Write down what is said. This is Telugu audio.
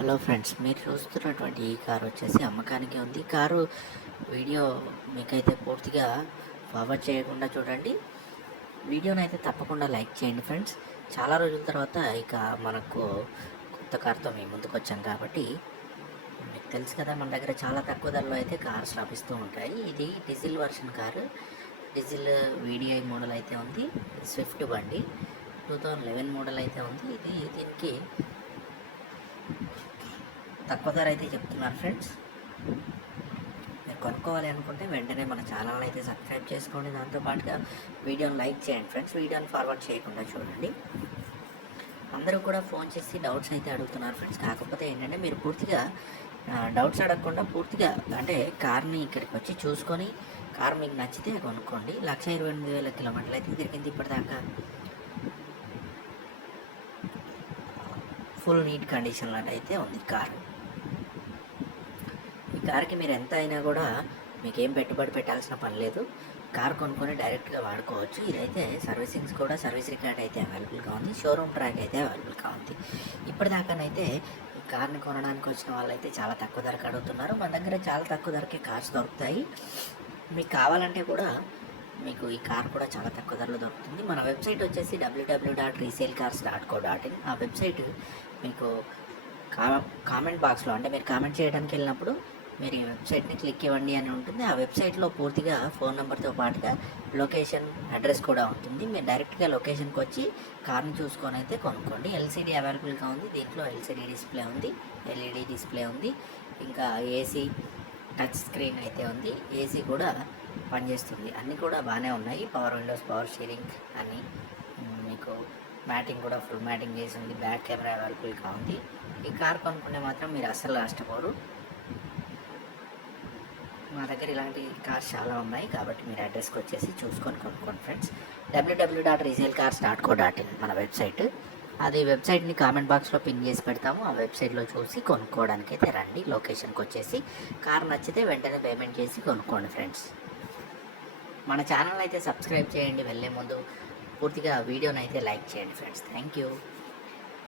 హలో ఫ్రెండ్స్, మీరు చూస్తున్నటువంటి ఈ కారు వచ్చేసి అమ్మకానికి ఉంది. ఈ కారు వీడియో మీకైతే పూర్తిగా ఫార్వర్డ్ చేయకుండా చూడండి. వీడియోని అయితే తప్పకుండా లైక్ చేయండి ఫ్రెండ్స్. చాలా రోజుల తర్వాత ఇక మనకు కొత్త కారుతో మేము ముందుకు వచ్చాం కాబట్టి మీకు తెలుసు కదా, మన దగ్గర చాలా తక్కువ ధరలో అయితే కార్స్ లభిస్తూ ఉంటాయి. ఇది diesel version car, diesel VDI model అయితే ఉంది. స్విఫ్ట్ బండి 2011 మోడల్ అయితే ఉంది. దీనికి తక్కువ ధర అయితే చెప్తున్నారు ఫ్రెండ్స్. మీరు కొనుక్కోవాలి అనుకుంటే వెంటనే మన ఛానల్ అయితే సబ్స్క్రైబ్ చేసుకోండి. దాంతోపాటుగా వీడియోని లైక్ చేయండి ఫ్రెండ్స్. వీడియోని ఫార్వర్డ్ చేయకుండా చూడండి. అందరూ కూడా ఫోన్ చేసి డౌట్స్ అయితే అడుగుతున్నారు ఫ్రెండ్స్. కాకపోతే ఏంటంటే మీరు పూర్తిగా డౌట్స్ అడగకుండా పూర్తిగా అంటే కార్ని ఇక్కడికి వచ్చి చూసుకొని కార్ మీకు నచ్చితే కొనుక్కోండి. 1,28,000 కిలోమీటర్లు అయితే తిరిగింది ఇప్పటిదాకా. ఫుల్ నీట్ కండిషన్లో అయితే ఉంది కారు. ఈ కార్కి మీరు ఎంత అయినా కూడా మీకేం పెట్టుబడి పెట్టాల్సిన పని లేదు. కార్ కొనుక్కొని డైరెక్ట్గా వాడుకోవచ్చు. ఇదైతే సర్వీసింగ్స్ కూడా సర్వీస్ రికార్డ్ అయితే అవైలబుల్గా ఉంది. షోరూమ్ ట్రాక్ అయితే అవైలబుల్గా ఉంది. ఇప్పటిదాకానైతే ఈ కార్ని కొనడానికి వచ్చిన వాళ్ళైతే చాలా తక్కువ ధరకు అడుగుతున్నారు. మన దగ్గర చాలా తక్కువ ధరకే కార్స్ దొరుకుతాయి. మీకు కావాలంటే కూడా మీకు ఈ కార్ కూడా చాలా తక్కువ ధరలో దొరుకుతుంది. మన వెబ్సైట్ వచ్చేసి www.resaleCars.co.in. ఆ వెబ్సైట్ మీకు కామెంట్ బాక్స్లో అంటే మీరు కామెంట్ చేయడానికి వెళ్ళినప్పుడు మీరు ఈ వెబ్సైట్ని క్లిక్ ఇవ్వండి అని ఉంటుంది. ఆ వెబ్సైట్లో పూర్తిగా ఫోన్ నెంబర్తో పాటుగా లొకేషన్ అడ్రస్ కూడా ఉంటుంది. మీరు డైరెక్ట్గా లొకేషన్కి వచ్చి కార్ని చూసుకొని అయితే కొనుక్కోండి. ఎల్సీడీ అవైలబుల్గా ఉంది. దీంట్లో ఎల్సీడీ డిస్ప్లే ఉంది, ఎల్ఈడి డిస్ప్లే ఉంది, ఇంకా ఏసీ టచ్ స్క్రీన్ అయితే ఉంది. ఏసీ కూడా పనిచేస్తుంది. అన్నీ కూడా బాగానే ఉన్నాయి. పవర్ విండోస్, పవర్ స్టీరింగ్ అన్నీ. మీకు మ్యాటింగ్ కూడా ఫుల్ మ్యాటింగ్ చేసి ఉంది. బ్యాక్ కెమెరా అవైలబుల్గా ఉంది. ఈ కార్ కొనుక్కుంటే మాత్రం మీరు అస్సలు నష్టపోరు. మా దగ్గర ఇలాంటి కార్స్ చాలా ఉన్నాయి కాబట్టి మీరు అడ్రస్కి వచ్చేసి చూసుకొని కొనుక్కోండి ఫ్రెండ్స్. www.resaleCars.co.in మన వెబ్సైట్. అది వెబ్సైట్ని కామెంట్ బాక్స్లో పిన్ చేసి పెడతాము. ఆ వెబ్సైట్లో చూసి కొనుక్కోవడానికి అయితే రండి. లొకేషన్కి వచ్చేసి కార్ నచ్చితే వెంటనే పేమెంట్ చేసి కొనుక్కోండి ఫ్రెండ్స్. మన ఛానల్ అయితే సబ్స్క్రైబ్ చేయండి. వెళ్ళే ముందు పూర్తిగా వీడియోని అయితే లైక్ చేయండి ఫ్రెండ్స్. Thank you.